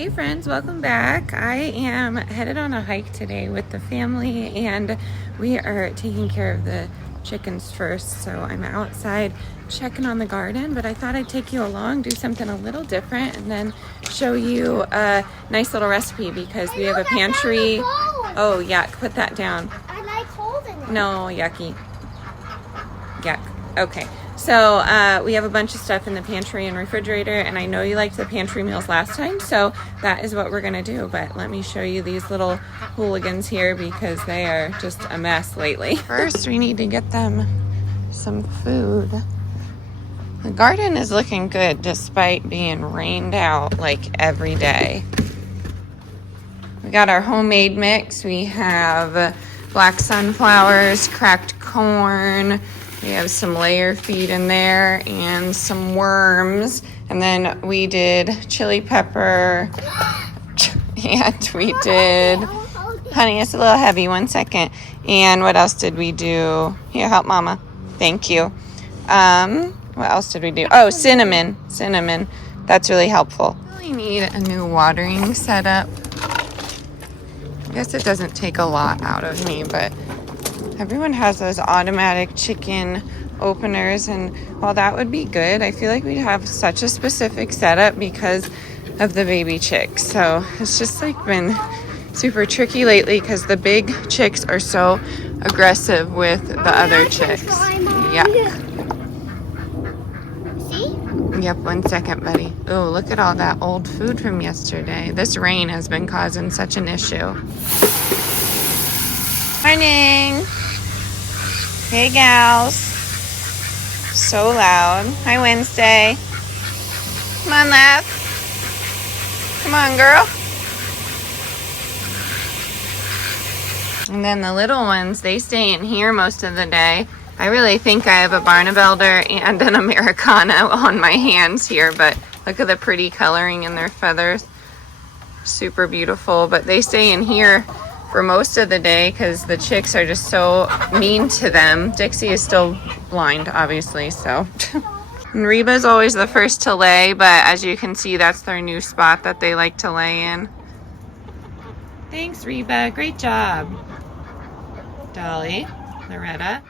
Hey friends, welcome back. I am headed on a hike today with the family and we are taking care of the chickens first. So I'm outside checking on the garden, but I thought I'd take you along, do something a little different, and then show you a nice little recipe because we have a pantry. Oh, yuck, put that down. I like holding it. No, yucky. Yuck. Okay. So we have a bunch of stuff in the pantry and refrigerator, and I know you liked the pantry meals last time, so that is what we're going to do. But let me show you these little hooligans here because they are just a mess lately. First, we need to get them some food. The garden is looking good despite being rained out like every day. We got our homemade mix. We have black sunflowers, cracked corn. We have some layer feed in there and some worms. And then we did chili pepper. And we did, honey, it's a little heavy, 1 second. And what else did we do? Here, help mama. Thank you. What else did we do? Oh, cinnamon. Cinnamon. That's really helpful. We need a new watering setup. I guess it doesn't take a lot out of me, but everyone has those automatic chicken openers, and while that would be good, I feel like we'd have such a specific setup because of the baby chicks. So it's just like been super tricky lately because the big chicks are so aggressive with the other chicks. Yuck. See? Yep, 1 second, buddy. Oh, look at all that old food from yesterday. This rain has been causing such an issue. Morning. Hey, gals. So loud. Hi, Wednesday. Come on, love. Come on, girl. And then the little ones, they stay in here most of the day. I really think I have a Barnabelder and an Americana on my hands here, but look at the pretty coloring in their feathers. Super beautiful, but they stay in here for most of the day because the chicks are just so mean to them. Dixie is still blind, obviously, so. And Reba's always the first to lay, but as you can see, that's their new spot that they like to lay in. Thanks, Reba. Great job. Dolly, Loretta.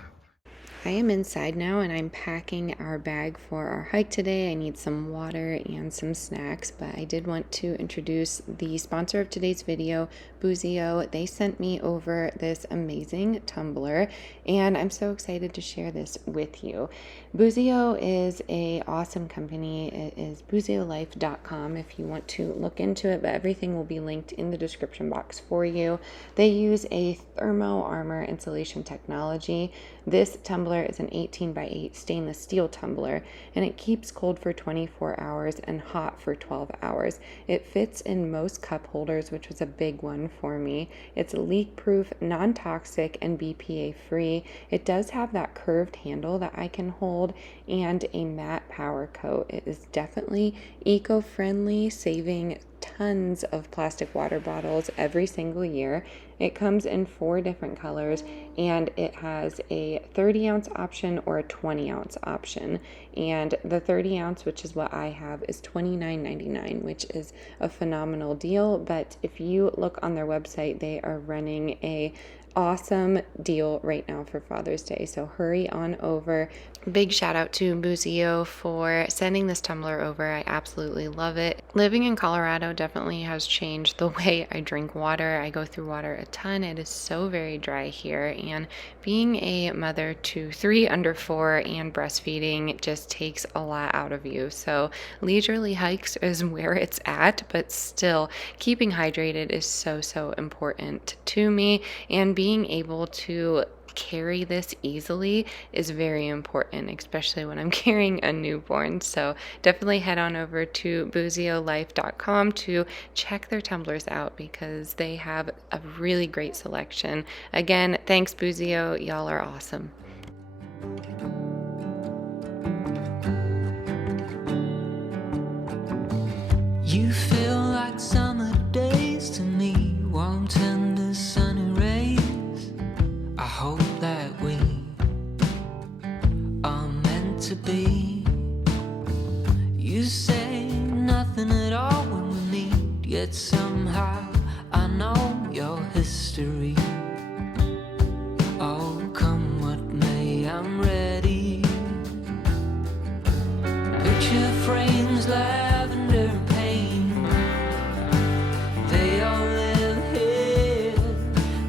I am inside now and I'm packing our bag for our hike today. I need some water and some snacks, but I did want to introduce the sponsor of today's video, Boozio. They sent me over this amazing tumbler and I'm so excited to share this with you. Boozio is an awesome company. It is booziolife.com if you want to look into it, but everything will be linked in the description box for you. They use a thermo armor insulation technology. This tumbler is an 18x8 stainless steel tumbler and it keeps cold for 24 hours and hot for 12 hours. It fits in most cup holders, which was a big one for me. It's leak proof, non-toxic, and BPA free. It does have that curved handle that I can hold and a matte power coat. It is definitely eco-friendly, saving tons of plastic water bottles every single year. It comes in 4 different colors and it has a 30 ounce option or a 20 ounce option. And the 30 ounce, which is what I have, is $29.99, which is a phenomenal deal. But if you look on their website, they are running a awesome deal right now for Father's Day. So hurry on over. Big shout out to Boozio for sending this tumbler over. I absolutely love it. Living in Colorado definitely has changed the way I drink water. I go through water a ton. It is so very dry here, and being a mother to 3 under 4 and breastfeeding just takes a lot out of you. So leisurely hikes is where it's at, but still keeping hydrated is so important to me, and being able to carry this easily is very important, especially when I'm carrying a newborn. So definitely head on over to booziolife.com to check their tumblers out because they have a really great selection. Again, thanks Boozio, y'all are awesome. You feel like summer days to me, warm tender sunny rays. I hope that we are meant to be. You say nothing at all when we meet. Yet somehow I know your history. Oh, come what may, I'm ready. Picture frames, lavender paint, they all live here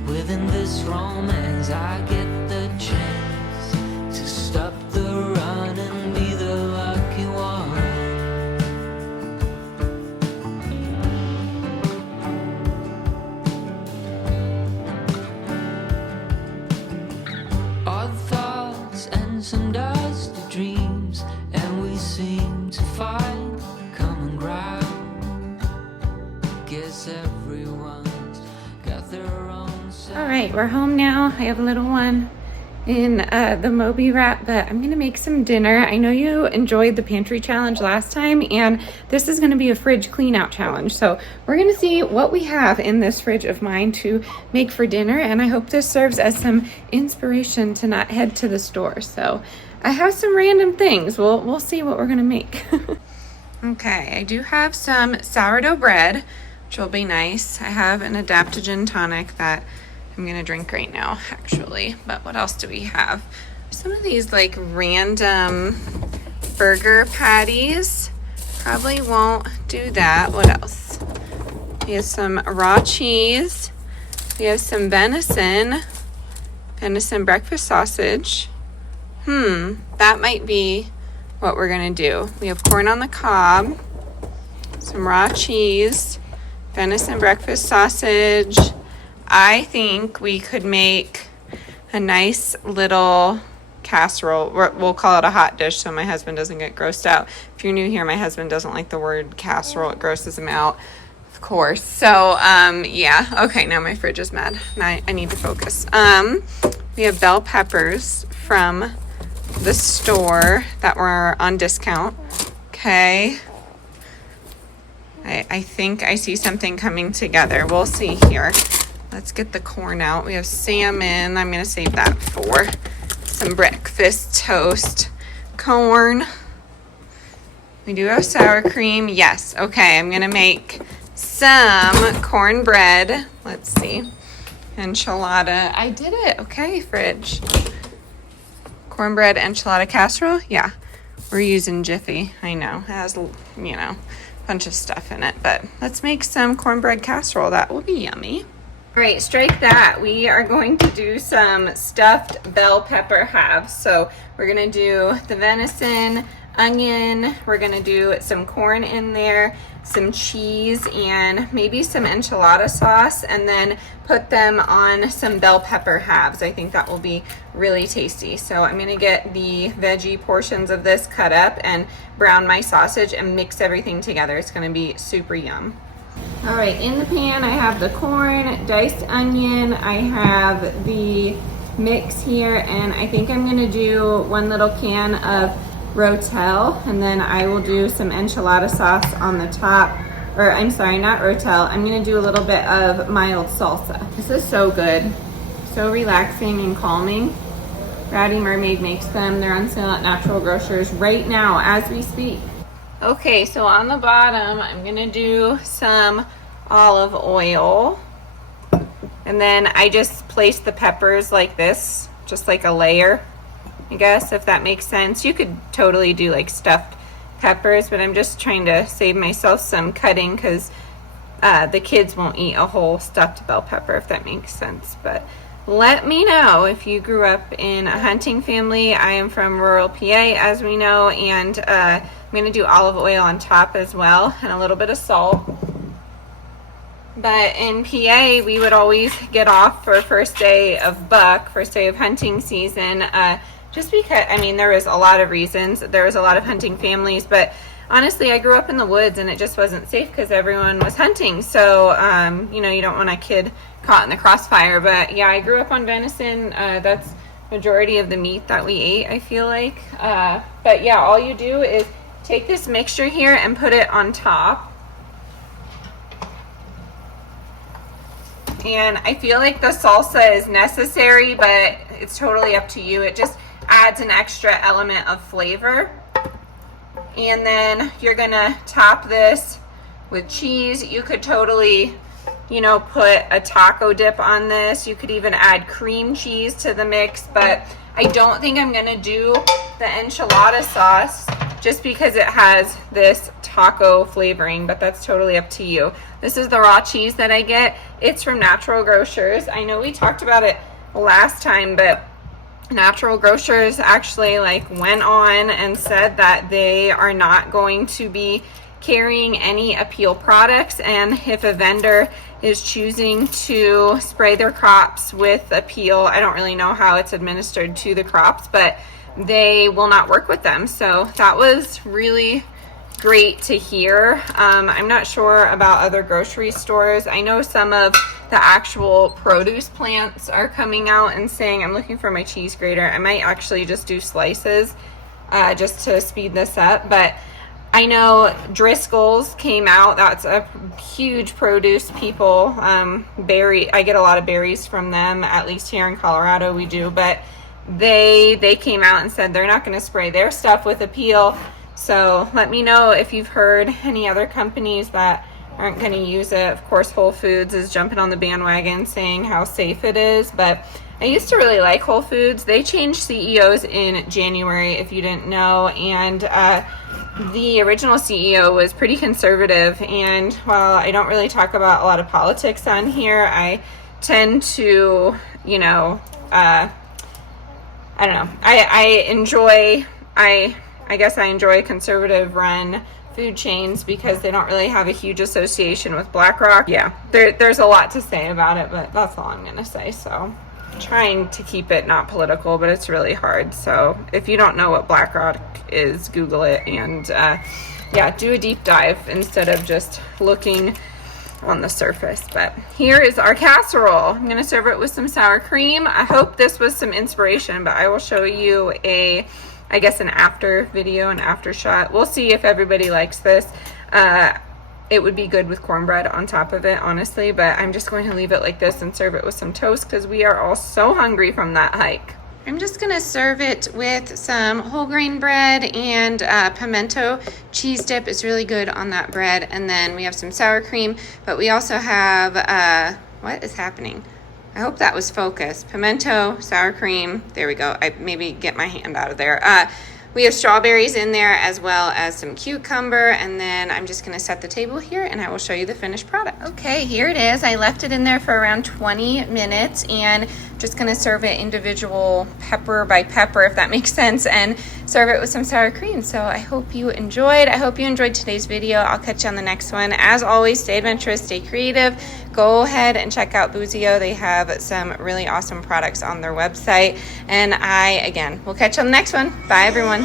within this romance. I get the chance to stop the run and be the lucky one. Odd thoughts and some dusty dreams, and we seem to find common ground. Guess everyone's got their own sound. All right, we're home now. I have a little one in the Moby wrap, but I'm gonna make some dinner. I know you enjoyed the pantry challenge last time, and this is gonna be a fridge clean out challenge. So we're gonna see what we have in this fridge of mine to make for dinner, and I hope this serves as some inspiration to not head to the store. So I have some random things. We'll see what we're gonna make. Okay, I do have some sourdough bread, which will be nice. I have an adaptogen tonic that I'm gonna drink right now, actually. But what else do we have? Some of these like random burger patties. Probably won't do that. What else? We have some raw cheese. We have some venison breakfast sausage. That might be what we're gonna do. We have corn on the cob, some raw cheese, venison breakfast sausage. I think we could make a nice little casserole. We'll call it a hot dish so my husband doesn't get grossed out. If you're new here, my husband doesn't like the word casserole. It grosses him out, of course. So, yeah. Okay, now my fridge is mad. Now I need to focus. We have bell peppers from the store that were on discount. Okay. I think I see something coming together. We'll see here. Let's get the corn out. We have salmon. I'm going to save that for some breakfast toast. Corn. We do have sour cream. Yes. Okay, I'm going to make some cornbread. Let's see. Enchilada. I did it. Okay, fridge. Cornbread enchilada casserole. Yeah. We're using Jiffy. I know. It has, you know, a bunch of stuff in it. But let's make some cornbread casserole. That will be yummy. All right, strike that. We are going to do some stuffed bell pepper halves. So we're gonna do the venison, onion, we're gonna do some corn in there, some cheese, and maybe some enchilada sauce, and then put them on some bell pepper halves. I think that will be really tasty. So I'm gonna get the veggie portions of this cut up and brown my sausage and mix everything together. It's gonna be super yum. All right, in the pan I have the corn, diced onion, I have the mix here, and I think I'm gonna do one little can of Rotel, and then I will do some enchilada sauce on the top, or I'm sorry, not Rotel. I'm gonna do a little bit of mild salsa. This is so good, so relaxing and calming. Ratty Mermaid makes them. They're on sale at Natural Grocers right now as we speak. Okay, so on the bottom, I'm gonna do some olive oil. And then I just place the peppers like this, just like a layer, I guess, if that makes sense. You could totally do like stuffed peppers, but I'm just trying to save myself some cutting because the kids won't eat a whole stuffed bell pepper, if that makes sense. But let me know if you grew up in a hunting family. I am from rural PA, as we know, and I'm going to do olive oil on top as well, and a little bit of salt. But in PA, we would always get off for first day of hunting season, just because, I mean, there was a lot of reasons. There was a lot of hunting families, but honestly, I grew up in the woods, and it just wasn't safe because everyone was hunting. So, you know, you don't want a kid caught in the crossfire. But yeah, I grew up on venison. That's majority of the meat that we ate, I feel like. But yeah, all you do is take this mixture here and put it on top. And I feel like the salsa is necessary, but it's totally up to you. It just adds an extra element of flavor. And then you're gonna top this with cheese. You could totally, you know, put a taco dip on this. You could even add cream cheese to the mix, but I don't think I'm gonna do the enchilada sauce just because it has this taco flavoring, but that's totally up to you. This is the raw cheese that I get. It's from Natural Grocers. I know we talked about it last time, but Natural Grocers actually like went on and said that they are not going to be carrying any appeal products, and if a vendor is choosing to spray their crops with appeal, I don't really know how it's administered to the crops, but they will not work with them. So that was really great to hear. I'm not sure about other grocery stores. I know some of the actual produce plants are coming out and saying, I'm looking for my cheese grater. I might actually just do slices just to speed this up, but I know Driscoll's came out. That's a huge produce people. I get a lot of berries from them, at least here in Colorado we do, but they came out and said they're not going to spray their stuff with appeal. So let me know if you've heard any other companies that aren't going to use it. Of course, Whole Foods is jumping on the bandwagon saying how safe it is, but I used to really like Whole Foods. They changed CEOs in January, if you didn't know, and the original CEO was pretty conservative, and while I don't really talk about a lot of politics on here, I tend to, you know, I don't know. I guess I enjoy conservative run food chains because they don't really have a huge association with BlackRock. Yeah, there's a lot to say about it, but that's all I'm gonna say. So trying to keep it not political, but it's really hard. So if you don't know what BlackRock is, Google it, and yeah, do a deep dive instead of just looking on the surface. But here is our casserole. I'm gonna serve it with some sour cream. I hope this was some inspiration, but I will show you I guess an after video, an after shot. We'll see if everybody likes this. It would be good with cornbread on top of it, honestly, but I'm just going to leave it like this and serve it with some toast because we are all so hungry from that hike. I'm just gonna serve it with some whole grain bread and pimento cheese dip. It's really good on that bread. And then we have some sour cream, but we also have, what is happening? I hope that was focused. Pimento, sour cream, there we go. I maybe get my hand out of there. We have strawberries in there as well as some cucumber, and then I'm just gonna set the table here and I will show you the finished product. Okay, here it is. I left it in there for around 20 minutes and just gonna serve it individual pepper by pepper, if that makes sense, and serve it with some sour cream. So I hope you enjoyed. I hope you enjoyed today's video. I'll catch you on the next one. As always, stay adventurous, stay creative. Go ahead and check out Boozio. They have some really awesome products on their website. And again, we'll catch you on the next one. Bye, everyone.